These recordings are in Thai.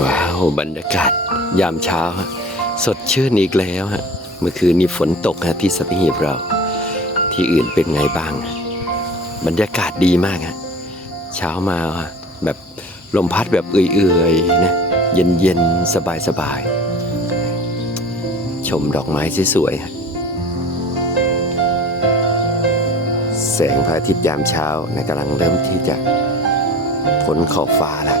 ว้าวบรรยากาศยามเช้าฮะสดชื่นอีกแล้วฮะเมื่อคืนนี้ฝนตกฮะที่สัตหีบเรา ที่อื่นเป็นไงบ้าง บรรยากาศดีมากฮะเช้ามาแบบลมพัดแบบเอื่อยๆนะเย็นๆสบายๆชมดอกไม้สวยๆฮะแสงพระอาทิตย์ยามเช้านะกำลังเริ่มที่จะพ้นขอบฟ้าแล้ว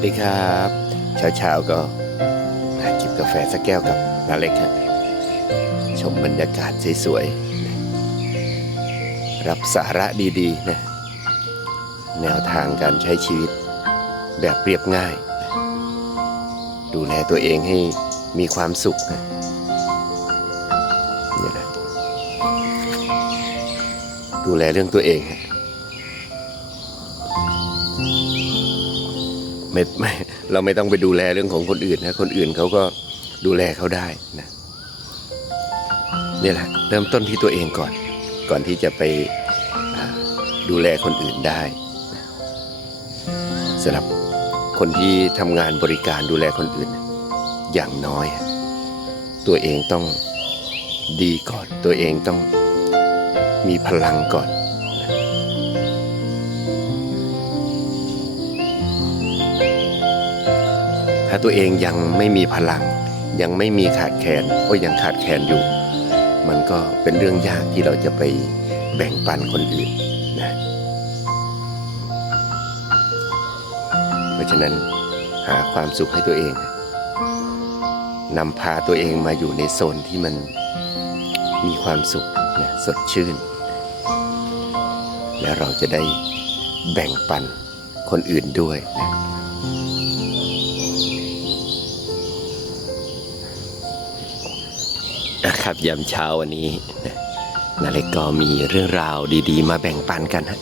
วัสดีครับ เช้าๆก็มาจิบกาแฟสักแก้วกับนาเล็กฮะชมบรรยากาศสวยๆรับสาระดีๆนะแนวทางการใช้ชีวิตแบบเรียบง่าย ดูแลตัวเองให้มีความสุขนะนี่แหละดูแลเรื่องตัวเองฮะ ไม่ไม่เราไม่ต้องไปดูแลเรื่องของคนอื่นนะคนอื่นเขาก็ดูแลเขาได้นะนี่แหละเริ่มต้นที่ตัวเองก่อน ก่อนที่จะไปดูแลคนอื่นได้สำหรับคนที่ทำงานบริการดูแลคนอื่น อย่างน้อย ตัวเองต้องดีก่อน ตัวเองต้องมีพลังก่อน ถ้าตัวเองยังไม่มีพลัง ยังไม่มีขาดแคลนโอ้ยยังขาดแคลนอยู่ มันก็เป็นเรื่องยากที่เราจะไปแบ่งปันคนอื่นนะเพราะฉะนั้นหาความสุขให้ตัวเองนำพาตัวเองมาอยู่ในโซนที่มันมีความสุขนะสดชื่น และเราจะได้แบ่งปันคนอื่นด้วยนะ นะครับยามเช้าวันนี้นะนาเล็กก็มีเรื่องราวดี ๆ มาแบ่งปันกันฮะ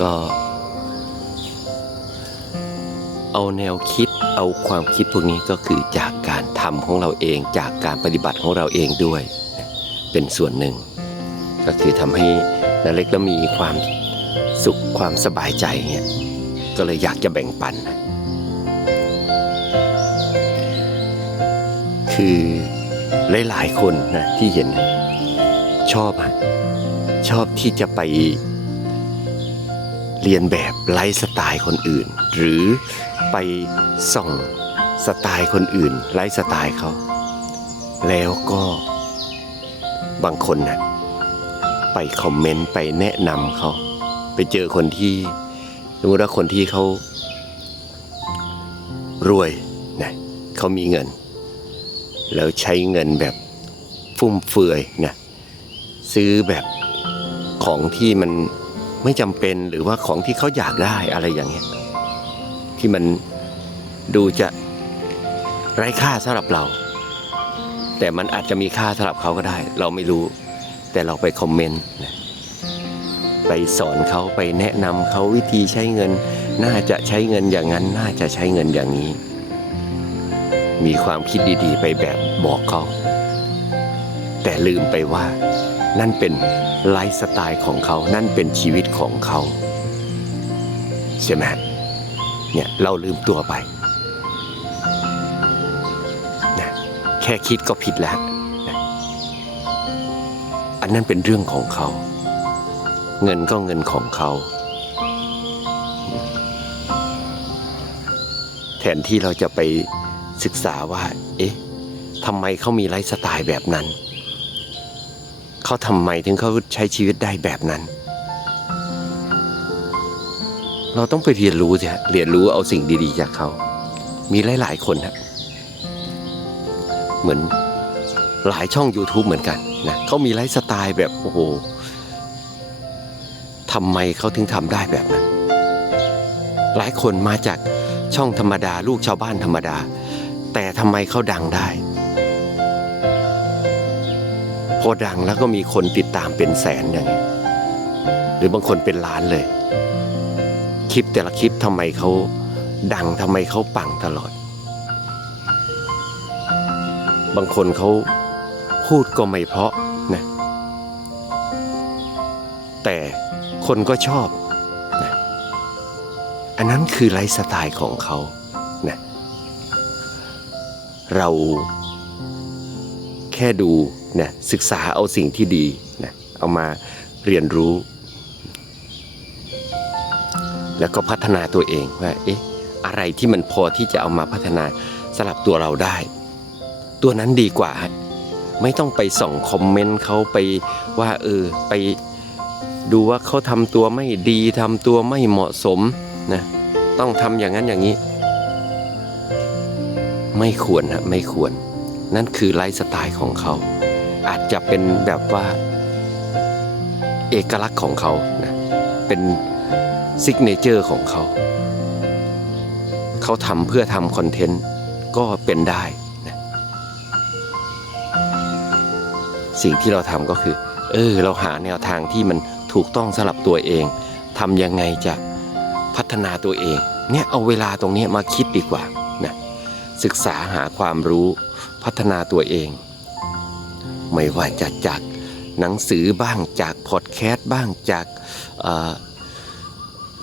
ก็ เอาแนวคิดเอาความคิดพวกนี้ก็คือจากการทำของเราเองจากการปฏิบัติของเราเองด้วยนะเป็นส่วนหนึ่ง ก็คือทำให้นาเล็กแล้วมีความสุขความสบายใจเนี่ยก็เลยอยากจะแบ่งปันนะคือ หลายๆคนนะที่เห็นชอบอะชอบที่จะไปเรียนแบบไลฟ์สไตล์คนอื่น หรือไปส่องสไตล์คนอื่นไลฟ์สไตล์เขาแล้วก็บางคนนะ่ะไปคอมเมนต์ไปแนะนำเขาไปเจอคนที่สมมติว่าคนที่เขารวยนะเขามีเงิน แล้วใช้เงินแบบฟุ่มเฟือยนะซื้อแบบของที่มันไม่จำเป็นหรือว่าของที่เขาอยากได้อะไรอย่างเงี้ยที่มันดูจะไร้ค่าสำหรับเรา แต่มันอาจจะมีค่าสำหรับเขาก็ได้ เราไม่รู้ แต่เราไปคอมเมนต์นะไปสอนเขาไปแนะนำเขาวิธีใช้เงิน น่าจะใช้เงินอย่างนั้น น่าจะใช้เงินอย่างนี้ มีความคิดดีๆ ไปแบบบอกเขา แต่ลืมไปว่า นั่นเป็นไลฟ์สไตล์ของเขา นั่นเป็นชีวิตของเขา ใช่ไหมเนี่ยเราลืมตัวไปนะแค่คิดก็ผิดแล้วนะอันนั้นเป็นเรื่องของเขา เงินก็เงินของเขาแทนที่เราจะไป ศึกษาว่า เอ๊ะทำไมเขามีไลฟ์สไตล์แบบนั้น เขาทำไมถึงเขาใช้ชีวิตได้แบบนั้น เราต้องไปเรียนรู้สิฮะเรียนรู้เอาสิ่งดีๆ จากเขา มีหลาย ๆ คนฮะเหมือนหลายช่อง YouTube เหมือนกันนะเขามีไลฟ์สไตล์แบบโอ้โหทำไมเขาถึงทำได้แบบนั้น หลายคนมาจากช่องธรรมดา ลูกชาวบ้านธรรมดา แต่ทำไมเขาดังได้ พอดังแล้วก็มีคนติดตามเป็นแสนอย่างนี้หรือบางคนเป็นล้านเลย คลิปแต่ละคลิปทำไมเขาดังทำไมเขาปังตลอด บางคนเขาพูดก็ไม่เพราะนะแต่คนก็ชอบนะอันนั้นคือไลฟ์สไตล์ของเขานะ เราแค่ดูนะศึกษาเอาสิ่งที่ดีนะเอามาเรียนรู้ แล้วก็พัฒนาตัวเองว่าเอ๊ะอะไรที่มันพอที่จะเอามาพัฒนาสลับตัวเราได้ ตัวนั้นดีกว่า ไม่ต้องไปส่องคอมเมนต์เขาไปว่าเออไปดูว่าเขาทำตัวไม่ดีทำตัวไม่เหมาะสมนะต้องทำอย่างนั้นอย่างนี้ ไม่ควรฮะไม่ควร นั่นคือไลฟ์สไตล์ของเขา อาจจะเป็นแบบว่า เอกลักษณ์ของเขานะเป็นซิกเนเจอร์ของเขา เขาทำเพื่อทำคอนเทนต์ก็เป็นได้นะสิ่งที่เราทำก็คือ เออ เราหาแนวทางที่มันถูกต้องสำหรับตัวเองทำยังไงจะพัฒนาตัวเอง เนี่ยเอาเวลาตรงนี้มาคิดดีกว่า ศึกษาหาความรู้พัฒนาตัวเอง ไม่ว่าจะจากหนังสือบ้างจากพอดแคสต์บ้างจาก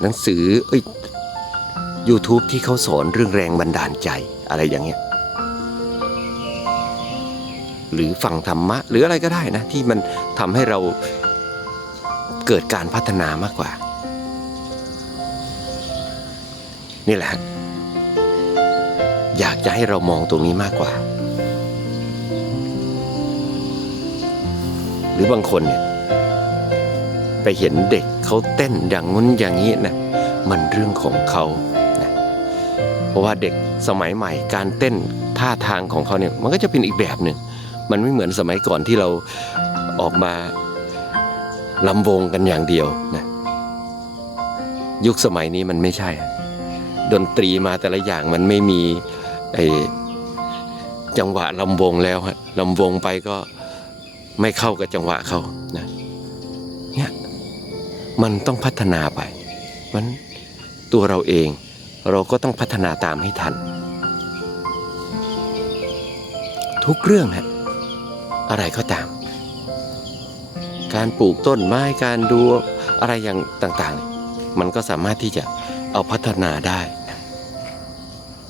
หนังสือเอ้ย YouTube ที่เขาสอนเรื่องแรงบันดาลใจอะไรอย่างเงี้ยหรือฟังธรรมะ หรืออะไรก็ได้นะ ที่มันทำให้เราเกิดการพัฒนามากกว่า นี่แหละ อยากจะให้เรามองตรงนี้มากกว่า หรือบางคนเนี่ยไปเห็นเด็กเขาเต้นอย่างงุ้นอย่างนี้นะมันเรื่องของเขานะเพราะว่าเด็กสมัยใหม่การเต้นท่าทางของเขาเนี่ยมันก็จะเป็นอีกแบบหนึ่งมันไม่เหมือนสมัยก่อนที่เราออกมาลำวงกันอย่างเดียวนะยุคสมัยนี้มันไม่ใช่ ดนตรีมาแต่ละอย่างมันไม่มี ไอจังหวะลำวงแล้วฮะลำวงไปก็ไม่เข้ากับจังหวะเขานะเนี่ยมันต้องพัฒนาไปมันตัวเราเองเราก็ต้องพัฒนาตามให้ทัน ทุกเรื่องฮะอะไรก็ตาม การปลูกต้นไม้การดูอะไรอย่างต่างๆ มันก็สามารถที่จะเอาพัฒนาได้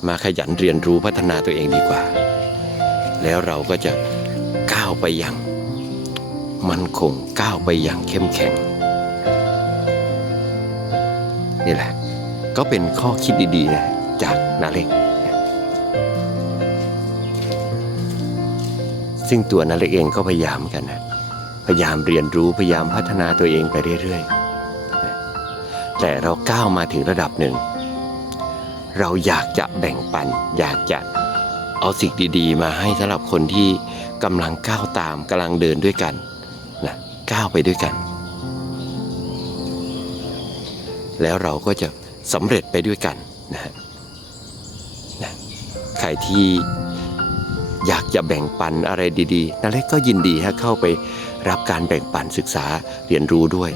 มาขยันเรียนรู้พัฒนาตัวเองดีกว่า แล้วเราก็จะก้าวไปอย่าง มันคงก้าวไปอย่างเข้มแข็ง นี่แหละ ก็เป็นข้อคิดดีๆนะจากนาเล็ก ซึ่งตัวนาเล็กเองก็พยายามกันนะพยายามเรียนรู้พยายามพัฒนาตัวเองไปเรื่อยๆแต่เราก้าวมาถึงระดับหนึ่ง เราอยากจะแบ่งปัน อยากจะเอาสิ่งดีๆ มาให้สำหรับคนที่กำลังก้าวตามกำลังเดินด้วยกันนะก้าวไปด้วยกัน แล้วเราก็จะสำเร็จไปด้วยกันนะฮะนะใครที่อยากจะแบ่งปันอะไรดีๆนาเล็กก็ยินดีฮะเข้าไปรับการแบ่งปันศึกษาเรียนรู้ด้วย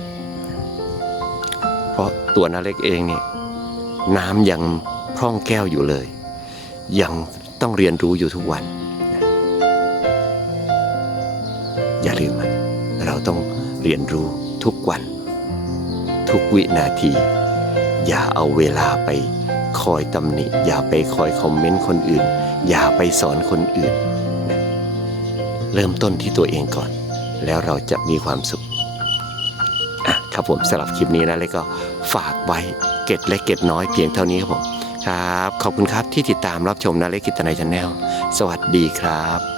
เพราะตัวนาเล็กเองเนี่ยน้ำยัง พร่องแก้วอยู่เลย ยังต้องเรียนรู้อยู่ทุกวัน อย่าลืมมัน เราต้องเรียนรู้ทุกวัน ทุกวินาที อย่าเอาเวลาไปคอยตำหนิ อย่าไปคอยคอมเมนต์คนอื่น อย่าไปสอนคนอื่น เริ่มต้นที่ตัวเองก่อน แล้วเราจะมีความสุขอะครับผมสำหรับคลิปนี้นะแล้วก็ฝากไว้เก็ดเล็กเก็ดน้อยเพียงเท่านี้ครับผม ครับ ขอบคุณครับที่ติดตามรับชมนาเล็กกิตนายชาแนลสวัสดีครับ